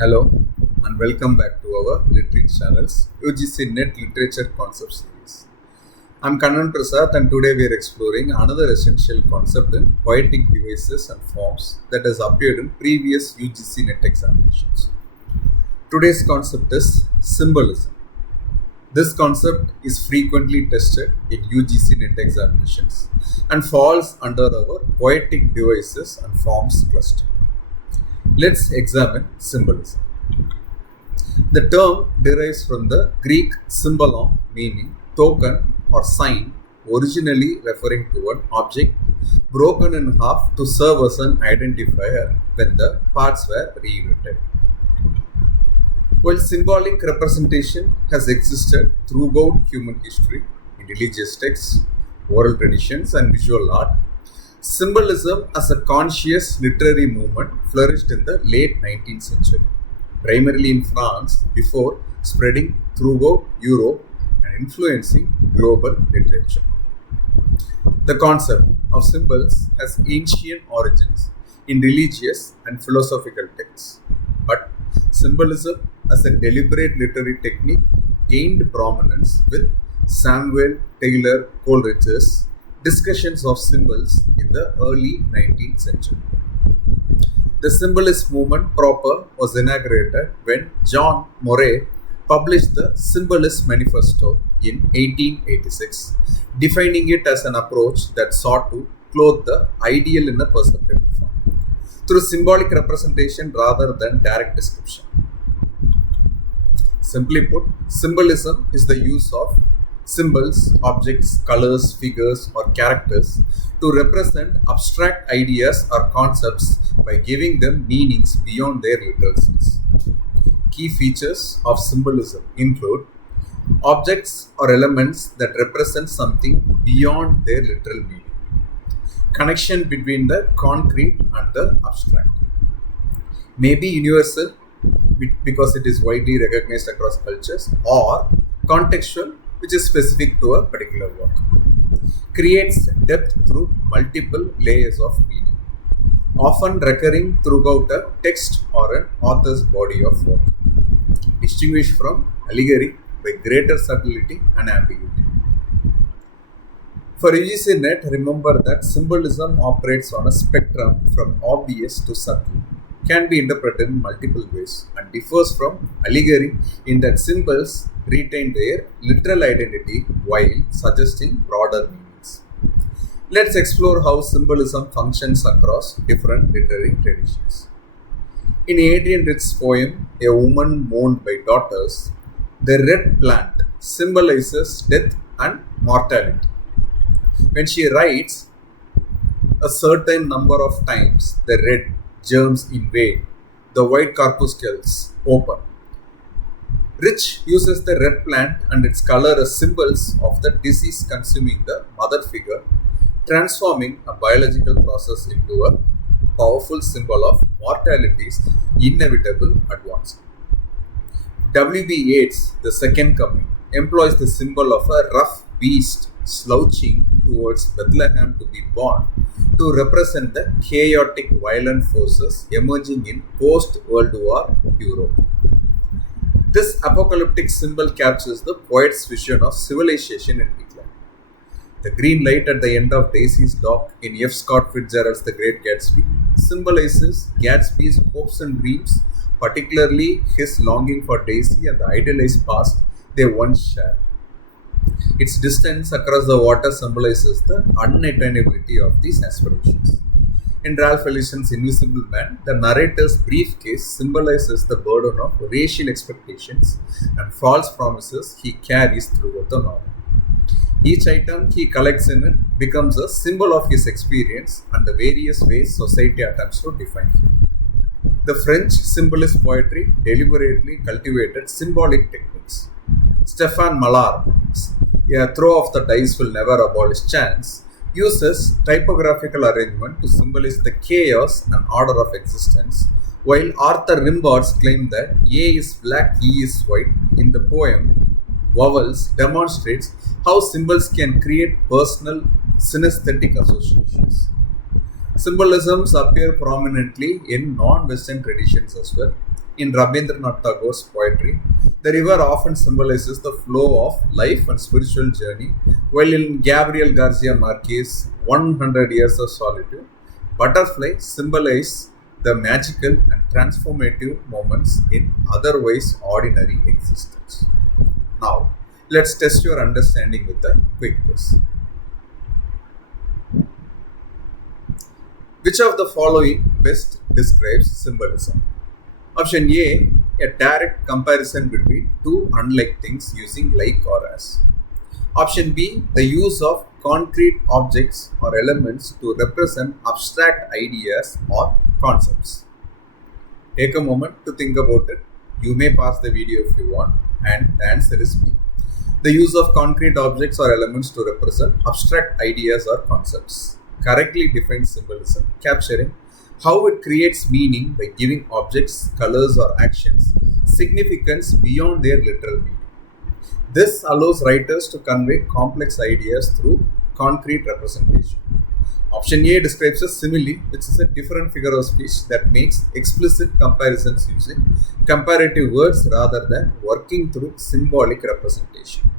Hello and welcome back to our Literature channel's UGC NET Literature Concept series. I'm Kannan Prasad and today we are exploring another essential concept in poetic devices and forms that has appeared in previous UGC NET examinations. Today's concept is symbolism. This concept is frequently tested in UGC NET examinations and falls under our poetic devices and forms cluster. Let's examine symbolism. The term derives from the Greek symbolon, meaning token or sign, originally referring to an object broken in half to serve as an identifier when the parts were reunited. While symbolic representation has existed throughout human history in religious texts, oral traditions, and visual art, symbolism as a conscious literary movement flourished in the late 19th century, primarily in France before spreading throughout Europe and influencing global literature. The concept of symbols has ancient origins in religious and philosophical texts, but symbolism as a deliberate literary technique gained prominence with Samuel Taylor Coleridge's discussions of symbols in the early 19th century. The symbolist movement proper was inaugurated when John Moray published the Symbolist Manifesto in 1886, defining it as an approach that sought to clothe the ideal in a perceptible form through symbolic representation rather than direct description. Simply put, symbolism is the use of symbols, objects, colors, figures, or characters to represent abstract ideas or concepts by giving them meanings beyond their literal sense. Key features of symbolism include objects or elements that represent something beyond their literal meaning, connection between the concrete and the abstract, may be universal because it is widely recognized across cultures, or contextual, which is specific to a particular work, creates depth through multiple layers of meaning, often recurring throughout a text or an author's body of work, distinguished from allegory by greater subtlety and ambiguity. For UGC NET, remember that symbolism operates on a spectrum from obvious to subtle, can be interpreted in multiple ways, and differs from allegory in that symbols retain their literal identity while suggesting broader meanings. Let's explore how symbolism functions across different literary traditions. In Adrian Ritz's poem, A Woman Mourned by Daughters, the red plant symbolizes death and mortality. When she writes a certain number of times, the red germs invade, the white corpuscles open. Rich uses the red plant and its color as symbols of the disease consuming the mother figure, transforming a biological process into a powerful symbol of mortality's inevitable advance. W.B. Yeats, The Second Coming, employs the symbol of a rough beast slouching towards Bethlehem to be born to represent the chaotic violent forces emerging in post-World War Europe. This apocalyptic symbol captures the poet's vision of civilization in decline. The green light at the end of Daisy's dock in F. Scott Fitzgerald's The Great Gatsby symbolizes Gatsby's hopes and dreams, particularly his longing for Daisy and the idealized past they once shared. Its distance across the water symbolizes the unattainability of these aspirations. In Ralph Ellison's Invisible Man, the narrator's briefcase symbolizes the burden of racial expectations and false promises he carries throughout the novel. Each item he collects in it becomes a symbol of his experience and the various ways society attempts to define him. The French symbolist poetry deliberately cultivated symbolic techniques. Stéphane Mallarmé's A Throw of the Dice Will Never Abolish Chance uses typographical arrangement to symbolize the chaos and order of existence, while Arthur Rimbaud's claim that A is black, E is white in the poem Vowels demonstrates how symbols can create personal synesthetic associations. Symbolisms appear prominently in non-Western traditions as well. in Rabindranath Tagore's poetry, the river often symbolizes the flow of life and spiritual journey, while in Gabriel Garcia Marquez's 100 Years of Solitude, butterfly symbolize the magical and transformative moments in otherwise ordinary existence. Now, let's test your understanding with a quick quiz. Which of the following best describes symbolism? Option A, a direct comparison between two unlike things using like or as. Option B, the use of concrete objects or elements to represent abstract ideas or concepts. Take a moment to think about it. You may pause the video if you want, and the answer is B. The use of concrete objects or elements to represent abstract ideas or concepts correctly defines symbolism, capturing how it creates meaning by giving objects, colors, or actions significance beyond their literal meaning. This allows writers to convey complex ideas through concrete representation. Option A describes a simile, which is a different figure of speech that makes explicit comparisons using comparative words rather than working through symbolic representation.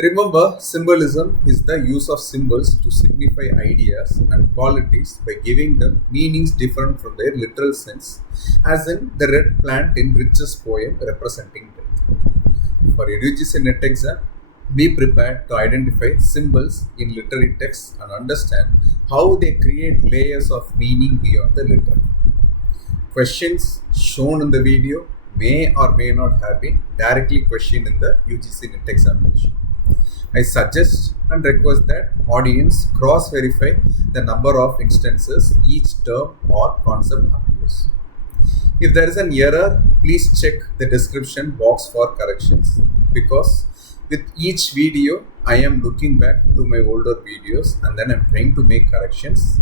Remember, symbolism is the use of symbols to signify ideas and qualities by giving them meanings different from their literal sense, as in the red plant in Rich's poem representing death. For your UGC NET exam, be prepared to identify symbols in literary texts and understand how they create layers of meaning beyond the literal. Questions shown in the video may or may not have been directly questioned in the UGC NET examination. I suggest and request that audience cross-verify the number of instances each term or concept appears. If there is an error, please check the description box for corrections, because with each video I am looking back to my older videos and then I'm trying to make corrections.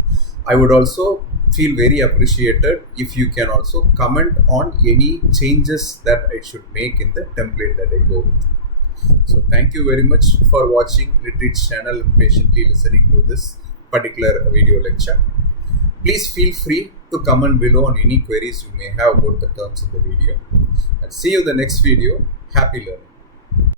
I would also feel very appreciated if you can also comment on any changes that I should make in the template that I go with. So thank you very much for watching Retreat's channel and patiently listening to this particular video lecture. Please feel free to comment below on any queries you may have about the terms of the video. And see you in the next video. Happy learning.